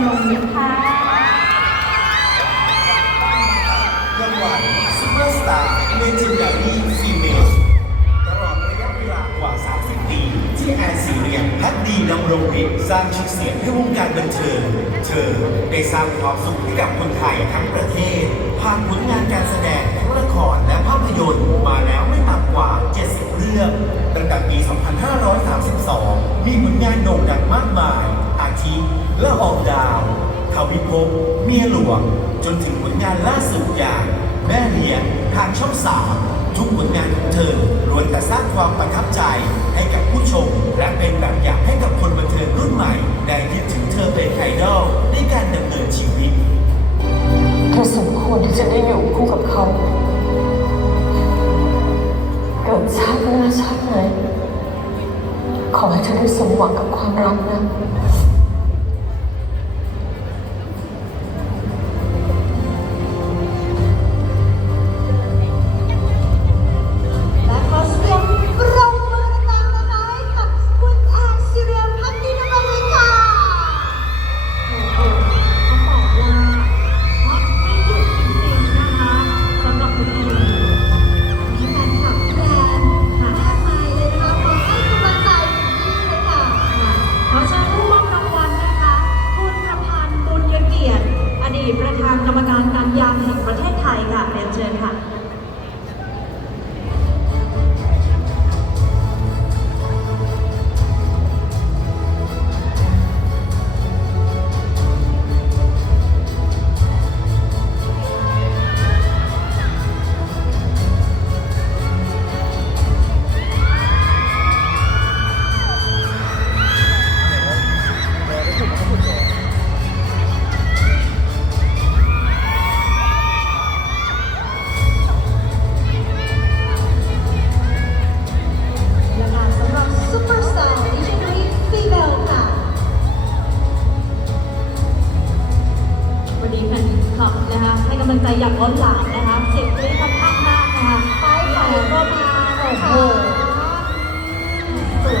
ำรงมิตรค่ะรางวัลซูเปอร์สตาร์เลเจนดารี่ฟีเมลตลอดระยะเวลากว่า 30 ปี ที่แอนซีเรียมพักดีดำรงฤทธิ์สร้างชื่อเสียงให้วงการบันเทิง เธอได้สร้างความสุขให้กับคนไทยทั้งประเทศ ผ่านผลงานการแสดงทั้งละครและภาพยนตร์มาแล้วไม่ต่ำกว่า 70 เรื่อง ตั้งแต่ปี 2532 มีผลงานโด่งดังมากมาย ละอองดาวทวิภพเมียหลวง จนถึงผลงานล่าสุดอย่าง แม่เลี้ยงทางช่องสามทุกผลงานของเธอล้วนแต่สร้างความประทับใจให้กับผู้ชม และเป็นแบบอย่างให้กับคนบันเทิงรุ่นใหม่ ได้ยึดถึงเธอเป็นไอดอลในการดำเนินชีวิตเธอสมควรที่จะได้อยู่คู่กับเขาเกิดชาติหน้าชาติไหนขอให้เธอได้สมหวังกับความรักนะและ วันนี้แฟนคลับนะคะให้กำลังใจอย่างล้นหลามนะคะเสียงกรี๊ดค่อนข้างมากนะคะไปไหนก็มาโอ้โหสุด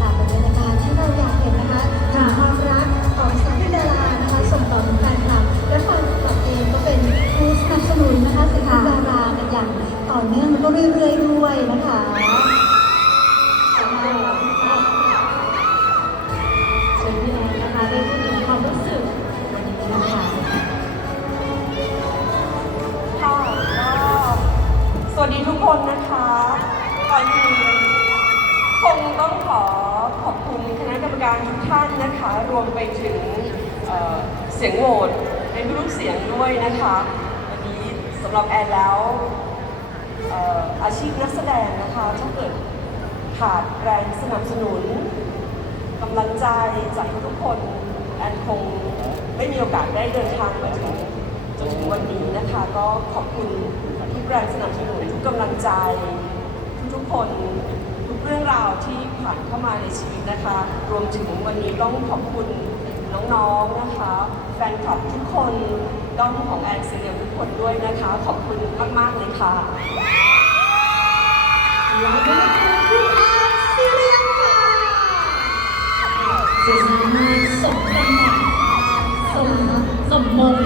ค่ะเป็นบรรยากาศที่เราอยากเห็นนะคะถึงความรักของสาวดารานะคะส่งต่อถึงแฟนคลับและแฟนคลับเองก็เป็นผู้สนับสนุนนะคะศิลปินดารากันอย่างต่อเนื่องแล้วก็เรื่อยๆด้วยนะคะ วัสดีทุกคนนะคะก่อนอื่นคงต้องขอขอบคุณคณะกรรมการทุกท่านนะคะ รวมไปถึงเอ่อเสียงโหวตในทุกๆเสียงด้วยนะคะ วันนี้สำหรับแอนแล้วเอ่ออาชีพนักแสดงนะคะถ้าเกิดขาดแรงสนับสนุนกำลังใจจากทุกๆคนแอนคงไม่มีโอกาสได้เดินทางมาถึง จนถึงวันนี้นะคะ ก็ขอบคุณทุกแรงสนับสนุนทุกกำลังใจ ทุกๆคนทุกเรื่องราวที่ผ่านเข้ามาในชีวิตนะคะ รวมถึงวันนี้ต้องขอบคุณน้องๆนะคะ แฟนคลับทุกคนด้อมของแอนซีเรียทุกคนด้วยนะคะ ขอบคุณมากๆเลยค่ะและนี่คือคุณแอนซิเรียมค่ะสียงมากสมตำแหน่งสมสมมง